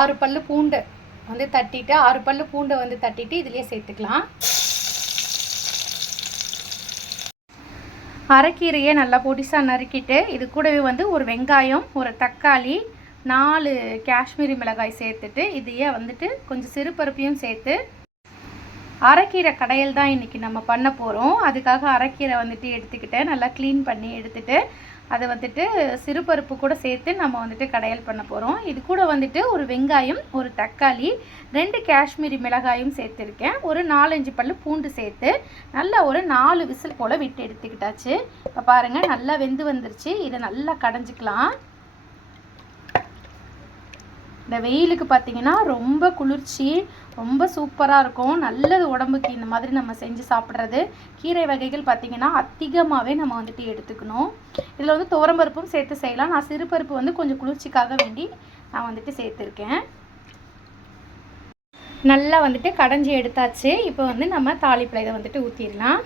6 பல்லு பூண்டு வந்து தட்டிட்டு 6 பல்லு பூண்டை வந்து தட்டிட்டு இதுலேயே சேர்த்துக்கலாம். அரைக்கீரையை நல்லா பொடிசாக நறுக்கிட்டு இது கூடவே வந்து ஒரு வெங்காயம், ஒரு தக்காளி, 4 காஷ்மீரி மிளகாய் சேர்த்துட்டு இதையே வந்துட்டு கொஞ்சம் சிறுபருப்பையும் சேர்த்து அரைக்கீரை கடையல் தான் இன்றைக்கி நம்ம பண்ண போகிறோம். அதுக்காக அரைக்கீரை வந்துட்டு எடுத்துக்கிட்டேன். நல்லா க்ளீன் பண்ணி எடுத்துகிட்டு அதை வந்துட்டு சிறுபருப்பு கூட சேர்த்து நம்ம வந்துட்டு கடையல் பண்ண போகிறோம். இது கூட வந்துட்டு ஒரு வெங்காயம், ஒரு தக்காளி, 2 காஷ்மீரி மிளகாயும் சேர்த்துருக்கேன். ஒரு 4-5 பல்லு பூண்டு சேர்த்து நல்லா ஒரு 4 விசில் போல் விட்டு எடுத்துக்கிட்டாச்சு. இப்போ பாருங்கள் நல்லா வெந்து வந்துருச்சு. இதை நல்லா கடைஞ்சிக்கலாம். இந்த வெயிலுக்கு பார்த்திங்கன்னா ரொம்ப குளிர்ச்சி, ரொம்ப சூப்பராக இருக்கும். நல்லது உடம்புக்கு இந்த மாதிரி நம்ம செஞ்சு சாப்பிட்றது. கீரை வகைகள் பார்த்திங்கன்னா அதிகமாகவே நம்ம வந்துட்டு எடுத்துக்கணும். இதில் வந்து துவரம்பருப்பும் சேர்த்து செய்யலாம். நான் சிறுபருப்பு வந்து கொஞ்சம் குளிர்ச்சிக்காக வேண்டி நான் வந்துட்டு சேர்த்துருக்கேன். நல்லா வந்துட்டு கடைஞ்சி எடுத்தாச்சு. இப்போ வந்து நம்ம தாளிப்பில் இதை வந்துட்டு ஊற்றிடலாம்.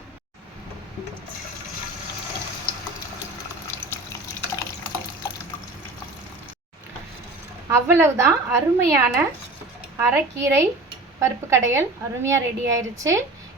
அவ்வளவுதான், அருமையான அரைக்கீரை பருப்பு கடையல் அருமையாக ரெடி ஆயிடுச்சு.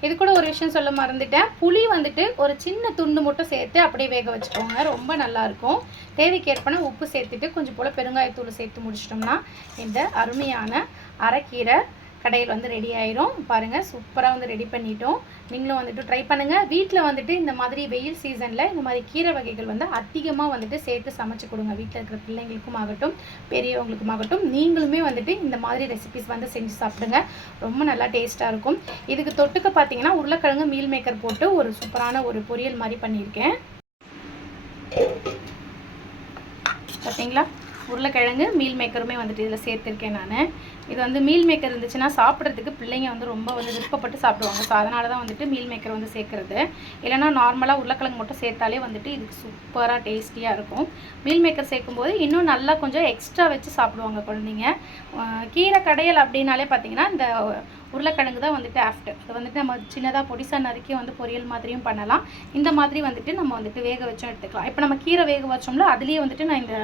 இது கூட ஒரு விஷயம் சொல்ல மறந்துட்டேன். புளி வந்துட்டு ஒரு சின்ன துண்டு மட்டும் சேர்த்து அப்படியே வேக வச்சுக்கோங்க, ரொம்ப நல்லாயிருக்கும். தேவைக்கேற்பன உப்பு சேர்த்துட்டு கொஞ்சம் போல் பெருங்காயத்தூள் சேர்த்து முடிச்சிட்டோம்னா இந்த அருமையான அரைக்கீரை கடையில் வந்து ரெடி ஆயிரும். பாருங்கள் சூப்பராக வந்து ரெடி பண்ணிட்டோம். நீங்களும் வந்துட்டு ட்ரை பண்ணுங்கள். வீட்டில் வந்துட்டு இந்த மாதிரி வெயில் சீசனில் இந்த மாதிரி கீரை வகைகள் வந்து அதிகமாக வந்துட்டு சேர்த்து சமைச்சு கொடுங்க. வீட்டில் இருக்கிற பிள்ளைங்களுக்கும் ஆகட்டும், பெரியவங்களுக்கும் ஆகட்டும், நீங்களுமே வந்துட்டு இந்த மாதிரி ரெசிபிஸ் வந்து செஞ்சு சாப்பிடுங்க. ரொம்ப நல்லா டேஸ்ட்டாக இருக்கும். இதுக்கு தொட்டுக்க பார்த்தீங்கன்னா உருளைக்கிழங்கு மீல் மேக்கர் போட்டு ஒரு சூப்பரான ஒரு பொரியல் மாதிரி பண்ணியிருக்கேன். பார்த்தீங்களா, உருளைக்கிழங்கு மீல் மேக்கருமே வந்துட்டு இதில் சேர்த்துருக்கேன் நான். இது வந்து மீல் மேக்கர் இருந்துச்சுன்னா சாப்பிட்றதுக்கு பிள்ளைங்க வந்து ரொம்ப வந்து விருப்பப்பட்டு சாப்பிடுவாங்க. ஸோ அதனால தான் வந்துட்டு மீல் மேக்கர் வந்து சேர்க்குறது. இல்லைனா நார்மலாக உருளைக்கிழங்கு மட்டும் சேர்த்தாலே வந்துட்டு இதுக்கு சூப்பராக டேஸ்டியாக இருக்கும். மீல் மேக்கர் சேர்க்கும்போது இன்னும் நல்லா கொஞ்சம் எக்ஸ்ட்ரா வச்சு சாப்பிடுவாங்க குழந்தைங்க. கீரை கடையல் அப்படின்னாலே பார்த்திங்கன்னா இந்த உருளைக்கிழங்கு தான் வந்துட்டு ஆஃப்டர் அதை வந்துட்டு நம்ம சின்னதாக பொடிசாக நறுக்கி வந்து பொரியல் மாதிரியும் பண்ணலாம். இந்த மாதிரி வந்துட்டு நம்ம வந்துட்டு வேக வச்சும் எடுத்துக்கலாம். இப்போ நம்ம கீரை வேக வச்சோம்ல, அதுலேயே வந்துட்டு நான் இந்த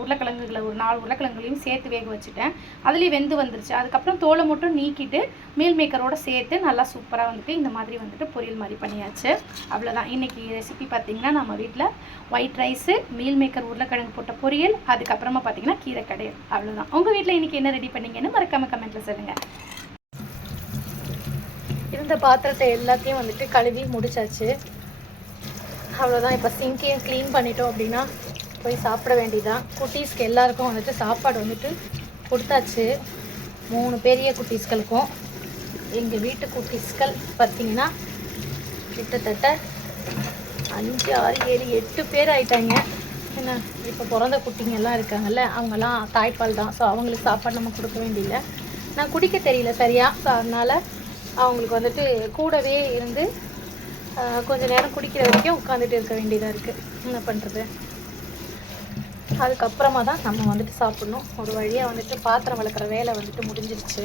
உருளைக்கிழங்குகளை ஒரு 4 உருளைக்கிழங்குலையும் சேர்த்து வேக வச்சுட்டேன். அதுலேயே வெந்து வந்துருச்சு. அதுக்கப்புறம் தோலை மட்டும் நீக்கிட்டு மீல் மேக்கரோடு சேர்த்து நல்லா சூப்பராக வந்துட்டு இந்த மாதிரி வந்துட்டு பொரியல் மாதிரி பண்ணியாச்சு. அவ்வளோதான். இன்றைக்கி ரெசிபி பார்த்திங்கன்னா நம்ம வீட்டில் ஒயிட் ரைஸு, மீல் மேக்கர், உருளைக்கிழங்கு போட்ட பொரியல், அதுக்கப்புறமா பார்த்திங்கன்னா கீரை கடையல். அவ்வளோதான். உங்கள் வீட்டில் இன்றைக்கி என்ன ரெடி பண்ணிங்கன்னு மறக்காமல் கமெண்ட்டில் சொல்லுங்கள். இருந்த பாத்திரத்தை எல்லாத்தையும் வந்துட்டு கழுவி முடிச்சாச்சு. அவ்வளோதான். இப்போ சிங்கையும் க்ளீன் பண்ணிட்டோம் அப்படின்னா போய் சாப்பிட வேண்டியதான். குட்டீஸ்க்கு எல்லாருக்கும் வந்துட்டு சாப்பாடு வந்துட்டு கொடுத்தாச்சு. 3 பெரிய குட்டீஸ்களுக்கும். எங்கள் வீட்டு குட்டீஸ்கள் பார்த்திங்கன்னா கிட்டத்தட்ட 5, 6, 7, 8 பேர் ஆயிட்டாங்க. என்ன இப்போ பிறந்த குட்டிங்கெல்லாம் இருக்காங்கல்ல, அவங்கெல்லாம் தாய்ப்பால் தான். ஸோ அவங்களுக்கு சாப்பாடு நம்ம கொடுக்க வேண்டியதில்லை. நான் குடிக்க தெரியல சரியா, ஸோ அதனால் அவங்களுக்கு வந்துட்டு கூடவே இருந்து கொஞ்சம் நேரம் குடிக்கிற வரைக்கும் உட்காந்துட்டு இருக்க வேண்டியதாக இருக்குது. என்ன பண்ணுறது. அதுக்கப்புறமா தான் நம்ம வந்துட்டு சாப்பிட்ணும். ஒரு வழியாக வந்துட்டு பாத்திரம் வளர்க்குற வேலை வந்துட்டு முடிஞ்சிருச்சு.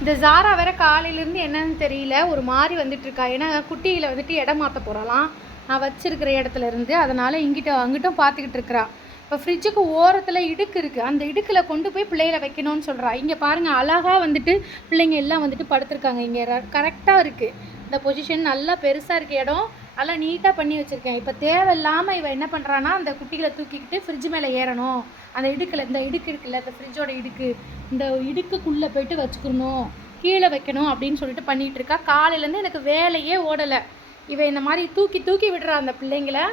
இந்த ஜாரா வேற காலையிலேருந்து என்னன்னு தெரியல ஒரு மாதிரி வந்துட்டுருக்கா. ஏன்னா குட்டியில் வந்துட்டு இடம் மாற்ற போகிறாலாம் நான் வச்சுருக்கிற இடத்துல இருந்து. அதனால் இங்கிட்டும் அங்கிட்டும் பார்த்துக்கிட்டு இருக்கிறா. இப்போ ஃப்ரிட்ஜுக்கு ஓரத்தில் இடுக்கு இருக்குது, அந்த இடுக்கில் கொண்டு போய் பிள்ளைகளை வைக்கணும்னு சொல்கிறா. இங்கே பாருங்கள் அழகாக வந்துட்டு பிள்ளைங்க எல்லாம் வந்துட்டு படுத்துருக்காங்க. இங்கே கரெக்டாக இருக்குது. இந்த பொசிஷன் நல்லா பெருசாக இருக்குது. இடம் நல்லா நீட்டாக பண்ணி வச்சுருக்கேன். இப்போ தேவையில்லாமல் இவன் என்ன பண்ணுறான்னா அந்த குட்டிகளை தூக்கிக்கிட்டு ஃப்ரிட்ஜ் மேலே ஏறணும். அந்த இடுக்கில் இந்த இடுக்கு இருக்குல்ல, இந்த ஃப்ரிட்ஜோட இடுக்கு, இந்த இடுக்குக்குள்ளே போய்ட்டு வச்சுக்கணும், கீழே வைக்கணும் அப்படின்னு சொல்லிட்டு பண்ணிகிட்டு இருக்கா. காலையிலேருந்து எனக்கு வேலையே ஓடலை. இவன் இந்த மாதிரி தூக்கி தூக்கி விடுறா அந்த பிள்ளைங்களை.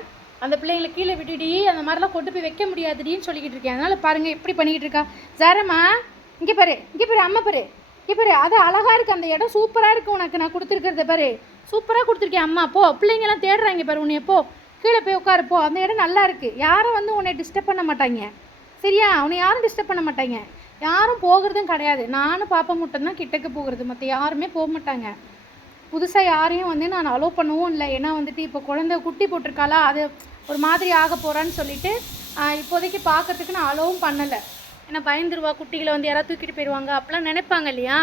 அந்த பிள்ளைங்களை கீழே விட்டுடி அந்த மாதிரிலாம் கொண்டு போய் வைக்க முடியாதுடின்னு சொல்லிக்கிட்டு இருக்கேன். அதனால் பாருங்கள் எப்படி பண்ணிக்கிட்டு இருக்கா. ஜாரம்மா இங்கே பாரு, இங்கே பாரு, அம்மா பாரு, இங்கே பாரு, அது அழகாக இருக்குது. அந்த இடம் சூப்பராக இருக்குது. உனக்கு நான் கொடுத்துருக்கிறத பாரு, சூப்பராக கொடுத்துருக்கேன். அம்மா போ, பிள்ளைங்கெல்லாம் தேடுறாங்க பாரு உன்னை, போ கீழே போய் உட்காருப்போ. அந்த இடம் நல்லா இருக்குது. யாரும் வந்து உன்னை டிஸ்டர்ப் பண்ண மாட்டாங்க சரியா. உன்னை யாரும் டிஸ்டர்ப் பண்ண மாட்டாங்க. யாரும் போகிறதும் கிடையாது. நானும் பாப்பா மட்டும்தான் கிட்டக்கு போகிறது, மற்ற யாருமே போக மாட்டாங்க. புதுசாக யாரையும் வந்து நான் அலோவ் பண்ணவும் இல்லை. ஏன்னா வந்துட்டு இப்போ குழந்தை குட்டி போட்டிருக்காளா, அது ஒரு மாதிரி ஆக போகிறான்னு சொல்லிட்டு இப்போதைக்கு பார்க்கறதுக்கு நான் அலோவும் பண்ணலை. ஏன்னா பயந்துருவா, குட்டிகளை வந்து யாராவது தூக்கிட்டு போயிடுவாங்க அப்படிலாம் நினைப்பாங்க இல்லையா.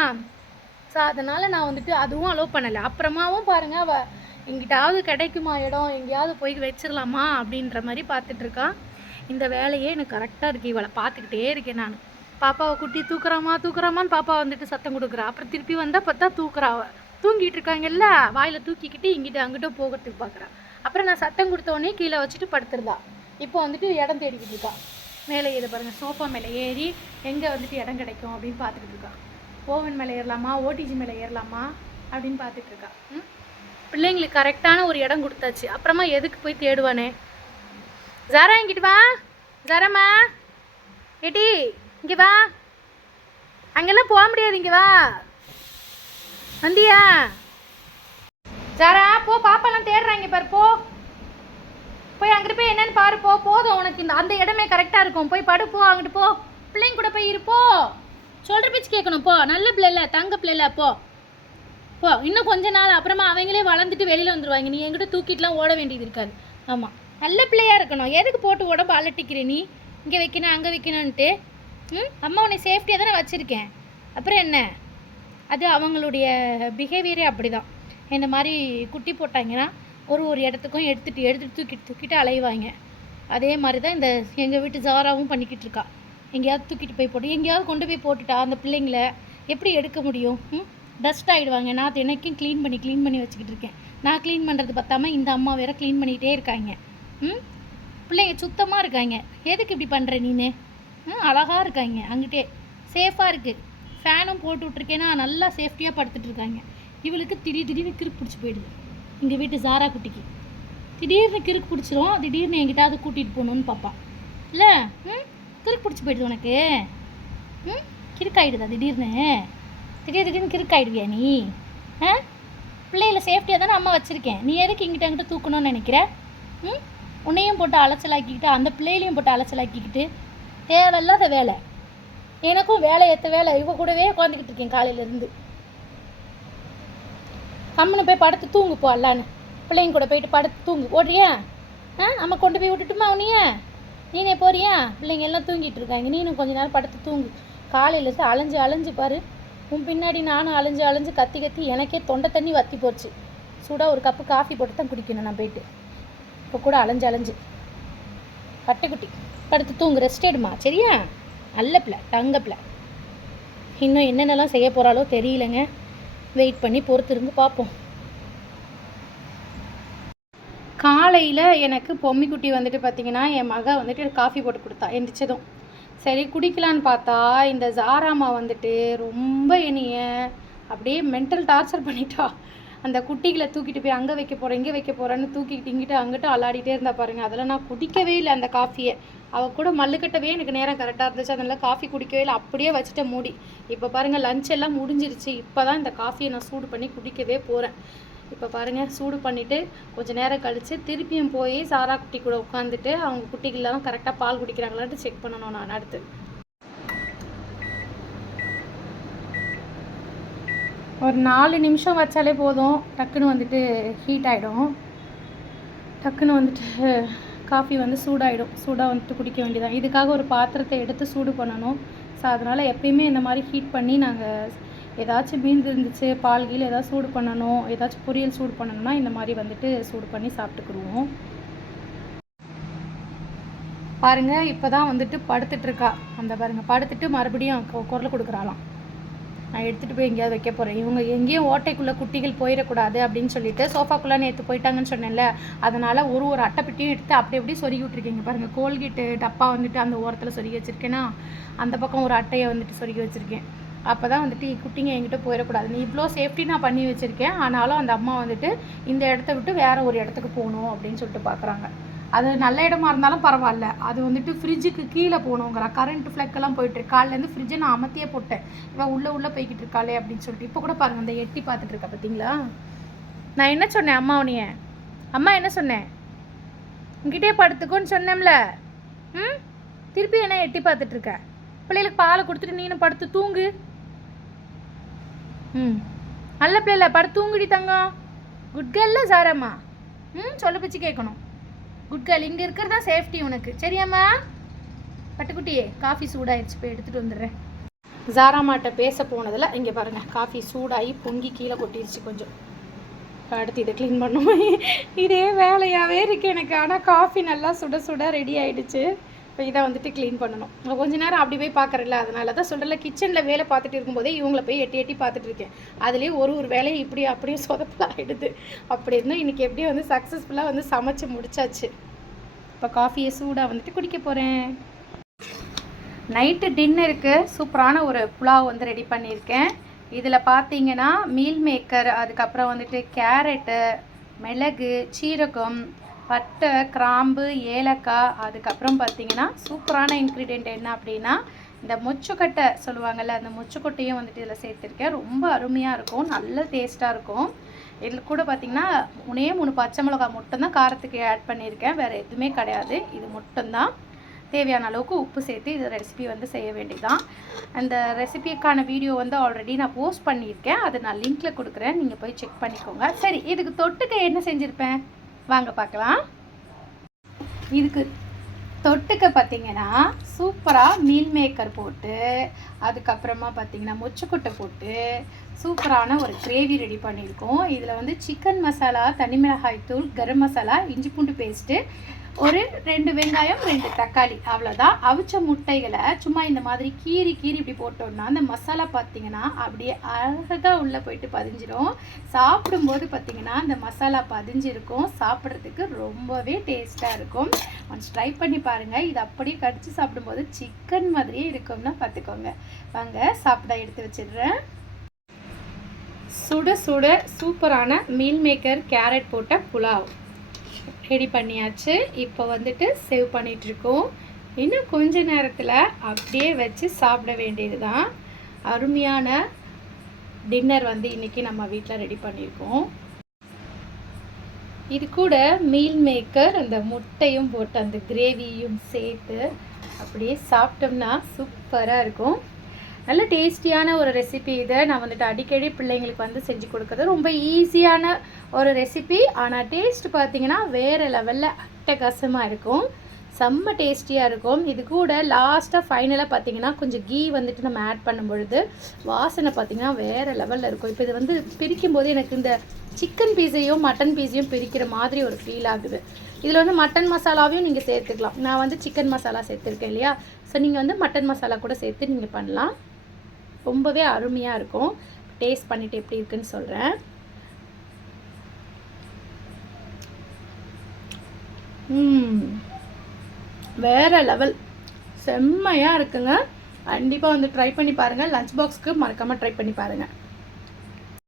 ஸோ அதனால் நான் வந்துட்டு அதுவும் அலோவ் பண்ணலை. அப்புறமாவும் பாருங்கள் அவள் எங்கிட்டாவது கிடைக்குமா இடம், எங்கேயாவது போய் வச்சிடலாமா அப்படின்ற மாதிரி பார்த்துட்ருக்கா. இந்த வேலையே எனக்கு கரெக்டாக இருக்குது. இவளை பார்த்துக்கிட்டே இருக்கேன் நான். பாப்பாவை குட்டி தூக்குறாமான்னு பாப்பா வந்துட்டு சத்தம் கொடுக்குறா. அப்புறம் திருப்பி வந்தால் பார்த்தா தூக்குறா. தூங்கிட்டு இருக்காங்கல்ல, வாயில் தூக்கிக்கிட்டு இங்கிட்ட அங்கிட்ட போகிறதுக்கு பார்க்குறா. அப்புறம் நான் சத்தம் கொடுத்தோடனே கீழே வச்சுட்டு படுத்துருந்தா. இப்போ வந்துட்டு இடம் தேடிக்கிட்டு இருக்கா. மேலே ஏறி பாருங்கள், சோஃபா மேலே ஏறி எங்கே வந்துட்டு இடம் கிடைக்கும் அப்படின்னு பார்த்துக்கிட்டு இருக்கா. ஓவன் மேலே ஏறலாமா, ஓடிஜி மேலே ஏறலாமா அப்படின்னு பார்த்துட்டு இருக்கா. பிள்ளைங்களுக்கு கரெக்டான ஒரு இடம் கொடுத்தாச்சு. அப்புறமா எதுக்கு போய் தேடுவானே. ஜாரா இங்கிட்டு வா. ஜாராம்மா ஏட்டி இங்கே வா. அங்கெல்லாம் போக முடியாது, இங்கே வா. வந்தியா ஜாரா? போ, பாப்பாலாம் தேடுறாங்க பாரு. போய் அங்கிட்டு போய் என்னன்னு பாரு. போதும் உனக்கு அந்த இடமே கரெக்டாக இருக்கும். போய் படு, போ அங்கிட்டு போ. பிள்ளைங்க கூட போய் இருப்போ. சொல்கிற பேச்சு கேட்கணும். போ, நல்ல பிள்ளைல, தங்க பிள்ளைல. போ இன்னும் கொஞ்ச நாள் அப்புறமா அவங்களே வளர்ந்துட்டு வெளியில் வந்துடுவாங்க. நீ என்கிட்ட தூக்கிட்டுலாம் ஓட வேண்டியது இருக்காது. ஆமாம், நல்ல பிள்ளையாக இருக்கணும். எதுக்கு போட்டு உடம்பு அலட்டிக்கிறே நீ? இங்கே வைக்கணும் அங்கே வைக்கணுன்ட்டு. அம்மா உன்னை சேஃப்டியாக தானே வச்சுருக்கேன். அப்புறம் என்ன, அது அவங்களுடைய பிஹேவியரே அப்படி தான். இந்த மாதிரி குட்டி போட்டாங்கன்னா ஒரு இடத்துக்கும் எடுத்துகிட்டு தூக்கிட்டு அலைவாங்க. அதே மாதிரி தான் இந்த எங்கள் வீட்டு ஜாராவும் பண்ணிக்கிட்டு இருக்கா. எங்கேயாவது தூக்கிட்டு போய் போட்டு எங்கேயாவது கொண்டு போய் போட்டுட்டா அந்த பிள்ளைங்கள எப்படி எடுக்க முடியும்? டஸ்ட் ஆகிடுவாங்க. நான் தினைக்கும் க்ளீன் பண்ணி வச்சுக்கிட்டு இருக்கேன். நான் க்ளீன் பண்ணுறது பார்த்தாம இந்த அம்மா வேறு க்ளீன் பண்ணிகிட்டே இருக்காங்க. பிள்ளைங்க சுத்தமாக இருக்காங்க. எதுக்கு இப்படி பண்ணுற நீனு? அழகாக இருக்காங்க, அங்கிட்டே சேஃபாக இருக்குது. ஃபேனும் போட்டு விட்ருக்கேன்னா நல்லா சேஃப்டியாக படுத்துட்ருக்காங்க. இவளுக்கு திடீர்னு கிறுக்கு பிடிச்சி போயிடுது. எங்கள் வீட்டு ஜாரா குட்டிக்கு திடீர்னு கிறுக்கு பிடிச்சிரும். திடீர்னு என்கிட்டாவது கூட்டிகிட்டு போகணுன்னு பார்ப்பா. இல்லை கிறுக்கு பிடிச்சி போயிடுது உனக்கு. கிறுக்காயிடுதா திடீர்னு கிறுக்காயிடுவியா நீ? பிள்ளைகளை சேஃப்டியாக தானே அம்மா வச்சுருக்கேன். நீ எதுக்கு இங்கிட்ட அங்கிட்ட தூக்கணும்னு நினைக்கிற? உன்னையும் போட்டு அலைச்சலாக்கிக்கிட்டு அந்த பிள்ளைகளையும் போட்டு அலைச்சலாக்கிக்கிட்டு தேவையில்லாத வேலை. எனக்கும் வேலை ஏற்ற வேலை. இவ கூடவே உட்காந்துக்கிட்டு இருக்கேன் காலையிலேருந்து. கம்முன்னு போய் படுத்து தூங்கு போ. அல்லான்னு பிள்ளைங்க கூட போயிட்டு படுத்து தூங்கு. ஓடுறியா? அம்மா கொண்டு போய் விட்டுட்டுமா உனிய? நீனே போறியா? பிள்ளைங்க எல்லாம் தூங்கிட்டு இருக்காங்க. நீனும் கொஞ்ச நேரம் படுத்து தூங்கு. காலையிலேருந்து அலைஞ்சு பாரு. உன் பின்னாடி நானும் அலைஞ்சு கத்தி எனக்கே தொண்டை தண்ணி வற்றி போச்சு. சூடாக ஒரு கப்பு காஃபி போட்டு தான் குடிக்கணும் நான் போயிட்டு. இப்போ கூட அலைஞ்சு கட்டைக்குட்டி படுத்து தூங்கு. ரெஸ்ட் எடுமா, சரியா? நல்ல பிள்ளை, தங்க பிள்ளை. இன்னும் என்னென்னலாம் செய்ய போகிறாலோ தெரியலங்க. வெயிட் பண்ணி பொறுத்திருந்து பார்ப்போம். காலையில் எனக்கு பொம்மிக்குட்டி வந்துட்டு பார்த்திங்கன்னா என் மக வந்துட்டு காஃபி போட்டு கொடுத்தா எந்திரிச்சதும். சரி குடிக்கலான்னு பார்த்தா இந்த ஜாராமா வந்துட்டு ரொம்ப என்னைய அப்படியே மென்டல் டார்ச்சர் பண்ணிட்டா. அந்த குட்டிகளை தூக்கிட்டு போய் அங்கே வைக்க போகிறேன் இங்கே வைக்க போகிறேன்னு தூக்கிக்கிட்டு இங்கிட்டு அங்கிட்ட அல்லாடிட்டே இருந்தா பாருங்கள். அதெல்லாம் நான் குடிக்கவே இல்லை அந்த காஃபியை. அவள் கூட மல்லுக்கட்டவே எனக்கு நேரம் கரெக்டாக இருந்துச்சு. அதனால் காஃபி குடிக்கவே இல்லை, அப்படியே வச்சுட்டு மூடி. இப்போ பாருங்கள் லஞ்ச் எல்லாம் முடிஞ்சிருச்சு. இப்போ தான் இந்த காஃபியை நான் சூடு பண்ணி குடிக்கவே போகிறேன். இப்போ பாருங்கள் சூடு பண்ணிவிட்டு கொஞ்சம் நேரம் கழித்து திருப்பியும் போய் சாரா குட்டி கூட உட்காந்துட்டு அவங்க குட்டிகள்லாம் கரெக்டாக பால் குடிக்கிறாங்களான்ட்டு செக் பண்ணணும். நான் அடுத்து ஒரு 4 நிமிஷம் வச்சாலே போதும். டக்குன்னு வந்துட்டு ஹீட் ஆகிடும். டக்குன்னு வந்துட்டு காஃபி வந்து சூடாகிடும். சூடாக வந்துட்டு குடிக்க வேண்டியதான். இதுக்காக ஒரு பாத்திரத்தை எடுத்து சூடு பண்ணணும். ஸோ அதனால் எப்பயுமே இந்த மாதிரி ஹீட் பண்ணி நாங்கள் ஏதாச்சும் மீந்து இருந்துச்சு பால் கீழே ஏதாவது சூடு பண்ணணும், ஏதாச்சும் பொரியல் சூடு பண்ணணும்னா இந்த மாதிரி வந்துட்டு சூடு பண்ணி சாப்பிட்டுக்குருவோம். பாருங்கள் இப்போ தான் வந்துட்டு படுத்துட்ருக்கா. அந்த பாருங்கள் படுத்துட்டு மறுபடியும் குரல் கொடுக்குறாளாம். நான் எடுத்துகிட்டு போய் எங்கேயாவது வைக்க போகிறேன். இவங்க எங்கேயும் ஓட்டைக்குள்ளே குட்டிகள் போயிடக்கூடாது அப்படின்னு சொல்லிட்டு சோஃபாக்குள்ளே நேற்று போயிட்டாங்கன்னு சொன்னேன்ல. அதனால் ஒரு அட்டைப்பெட்டியும் எடுத்து அப்படி சொருகி விட்ருக்கீங்க. பாருங்கள் கோல்கேட்டு டப்பா வந்துட்டு அந்த ஓரத்தில் சொருகி வச்சுருக்கேன்னா அந்த பக்கம் ஒரு அட்டையை வந்துட்டு சொருகி வச்சுருக்கேன். அப்போ தான் வந்துட்டு குட்டிங்க என்கிட்ட போயிடக்கூடாது. நீ இவ்வளோ சேஃப்டி நான் பண்ணி வச்சுருக்கேன். ஆனாலும் அந்த அம்மா வந்துட்டு இந்த இடத்த விட்டு வேறு ஒரு இடத்துக்கு போகணும் அப்படின்னு சொல்லிட்டு பார்க்குறாங்க. அது நல்ல இடமா இருந்தாலும் பரவாயில்ல, அது வந்துட்டு ஃப்ரிட்ஜுக்கு கீழே போகணுங்கிற கரண்ட் ஃப்ளக்கெல்லாம் போயிட்டுருக்கு. காலிலேருந்து ஃப்ரிட்ஜை நான் அமர்த்தியே போட்டேன். இவன் உள்ளே போய்கிட்டு இருக்காளே அப்படின்னு சொல்லிட்டு. இப்போ கூட பாருங்கள் அந்த எட்டி பார்த்துட்டு இருக்கா பார்த்தீங்களா? நான் என்ன சொன்னேன் அம்மா என்ன சொன்னேன்? உங்ககிட்டே படுத்துக்கோன்னு சொன்னேன்ல. திருப்பி என்ன எட்டி பார்த்துட்ருக்க? பிள்ளைகளுக்கு பாலை கொடுத்துட்டு நீனும் படுத்து தூங்கு. நல்ல பிள்ளைல படுத்து தூங்குடி தங்கம். குட் கேர்ல சாரம்மா. சொல்ல பிச்சு கேட்கணும். Good girl. இங்கே இருக்கிறது தான் சேஃப்டி உனக்கு, சரியாம்மா? பட்டுக்குட்டியே காஃபி சூடாகிடுச்சு, போய் எடுத்துகிட்டு வந்துடுறேன். ஜாராமாட்ட பேச போனதில் இங்கே பாருங்கள் காஃபி சூடாகி பொங்கி கீழே கொட்டிடுச்சு கொஞ்சம். அடுத்து இதை க்ளீன் பண்ணும். இதே வேலையாகவே இருக்குது எனக்கு. ஆனால் காஃபி நல்லா சுட ரெடி ஆகிடுச்சு. இப்போ இதை வந்துட்டு க்ளீன் பண்ணணும். கொஞ்ச நேரம் அப்படி போய் பார்க்குறேன்ல, அதனால தான் சொல்கிறல, கிச்சனில் வேலை பார்த்துட்டு இருக்கும்போதே இவங்கள போய் எட்டி எட்டி பார்த்துட்டு இருக்கேன். அதுலேயே ஒரு வேலையை இப்படி அப்படியே சொதப்பலாக ஆகிடுது. அப்படி இருந்தும் இன்றைக்கி எப்படியும் வந்து சக்ஸஸ்ஃபுல்லாக வந்து சமைச்சு முடிச்சாச்சு. இப்போ காஃபியை சூடாக வந்துட்டு குடிக்க போகிறேன். நைட்டு டின்னருக்கு சூப்பரான ஒரு புலாவ் வந்து ரெடி பண்ணியிருக்கேன். இதில் பார்த்தீங்கன்னா மீல் மேக்கர், அதுக்கப்புறம் வந்துட்டு கேரட்டு, மிளகு, சீரகம், பட்டை, கிராம்பு, ஏலக்காய், அதுக்கப்புறம் பார்த்திங்கன்னா சூப்பரான இன்க்ரீடியண்ட் என்ன அப்படின்னா இந்த மொச்சுக்கொட்டை சொல்லுவாங்கள்ல, அந்த மொச்சுக்கொட்டையும் வந்துட்டு இதில் சேர்த்துருக்கேன். ரொம்ப அருமையாக இருக்கும், நல்ல டேஸ்ட்டாக இருக்கும். இதில் கூட பார்த்திங்கன்னா 3 பச்சை மிளகாய் மட்டும்தான் காரத்துக்கு ஆட் பண்ணியிருக்கேன், வேறு எதுவுமே கிடையாது. இது மட்டும்தான். தேவையான அளவுக்கு உப்பு சேர்த்து இது ரெசிபி வந்து செய்ய வேண்டியதுதான். அந்த ரெசிபிக்கான வீடியோ வந்து ஆல்ரெடி நான் போஸ்ட் பண்ணியிருக்கேன், அதை நான் லிங்க்கில் கொடுக்குறேன், நீங்கள் போய் செக் பண்ணிக்கோங்க. சரி, இதுக்கு தொட்டுக்க என்ன செஞ்சுருப்பேன் வாங்க பார்க்கலாம். இதுக்கு தொட்டுக்க பார்த்திங்கன்னா சூப்பராக மீல் மேக்கர் போட்டு, அதுக்கப்புறமா பார்த்திங்கன்னா மொச்சுக்கொட்டை போட்டு சூப்பரான ஒரு கிரேவி ரெடி பண்ணியிருக்கோம். இதில் வந்து சிக்கன் மசாலா, தனி மிளகாய் தூள், கரம் மசாலா, இஞ்சி பூண்டு பேஸ்ட்டு, ஒரு 2 வெங்காயம், 2 தக்காளி, அவ்வளோதான். அவிச்ச முட்டைகளை சும்மா இந்த மாதிரி கீறி இப்படி போட்டோம்னா அந்த மசாலா பார்த்திங்கன்னா அப்படியே அழகாக உள்ளே போயிட்டு பதிஞ்சிரும். சாப்பிடும்போது பார்த்திங்கன்னா அந்த மசாலா பதிஞ்சிருக்கும், சாப்பிட்றதுக்கு ரொம்பவே டேஸ்ட்டாக இருக்கும். ஒன்ஸ் ட்ரை பண்ணி பாருங்கள். இது அப்படியே கடிச்சு சாப்பிடும்போது சிக்கன் மாதிரியே இருக்கும்னா பார்த்துக்கோங்க. வாங்க சாப்பிட எடுத்து வச்சிடுறேன். சுட சுட சூப்பரான மீல் மேக்கர் கேரட் போட்ட புலாவ் ரெடி பண்ணியாச்சு. இப்போ வந்துட்டு சேவ் பண்ணிகிட்ருக்கோம். இன்னும் கொஞ்ச நேரத்தில் அப்படியே வச்சு சாப்பிட வேண்டியது தான். அருமையான டின்னர் வந்து இன்றைக்கி நம்ம வீட்டில் ரெடி பண்ணியிருக்கோம். இது கூட மீல் மேக்கர், அந்த முட்டையும் போட்டு அந்த கிரேவியும் சேர்த்து அப்படியே சாப்பிட்டோம்னா சூப்பராக இருக்கும். நல்ல டேஸ்டியான ஒரு ரெசிபி. இதை நான் வந்துட்டு அடிக்கடி பிள்ளைங்களுக்கு வந்து செஞ்சு கொடுக்குறது. ரொம்ப ஈஸியான ஒரு ரெசிபி, ஆனால் டேஸ்ட் பார்த்திங்கன்னா வேறு லெவலில் அட்டகாசமாக இருக்கும். செம்ம டேஸ்டியாக இருக்கும். இது கூட லாஸ்ட்டாக ஃபைனலாக பார்த்திங்கன்னா கொஞ்சம் கீ வந்துட்டு நம்ம ஆட் பண்ணும் பொழுது வாசனை பார்த்திங்கன்னா வேறு லெவலில் இருக்கும். இப்போ இது வந்து பிரிக்கும் போது எனக்கு இந்த சிக்கன் பீஸையும் மட்டன் பீஸையும் பிரிக்கிற மாதிரி ஒரு ஃபீல் ஆகுது. இதில் வந்து மட்டன் மசாலாவையும் நீங்கள் சேர்த்துக்கலாம். நான் வந்து சிக்கன் மசாலா சேர்த்துருக்கேன் இல்லையா, ஸோ நீங்கள் வந்து மட்டன் மசாலா கூட சேர்த்து நீங்கள் பண்ணலாம். ரொம்பவே அருமையாக இருக்கும். டேஸ்ட் பண்ணிவிட்டு எப்படி இருக்குன்னு சொல்கிறேன். வேறு லெவல், செம்மையாக இருக்குங்க. கண்டிப்பாக வந்து ட்ரை பண்ணி பாருங்கள். லஞ்ச் பாக்ஸ்க்கு மறக்காமல் ட்ரை பண்ணி பாருங்கள்.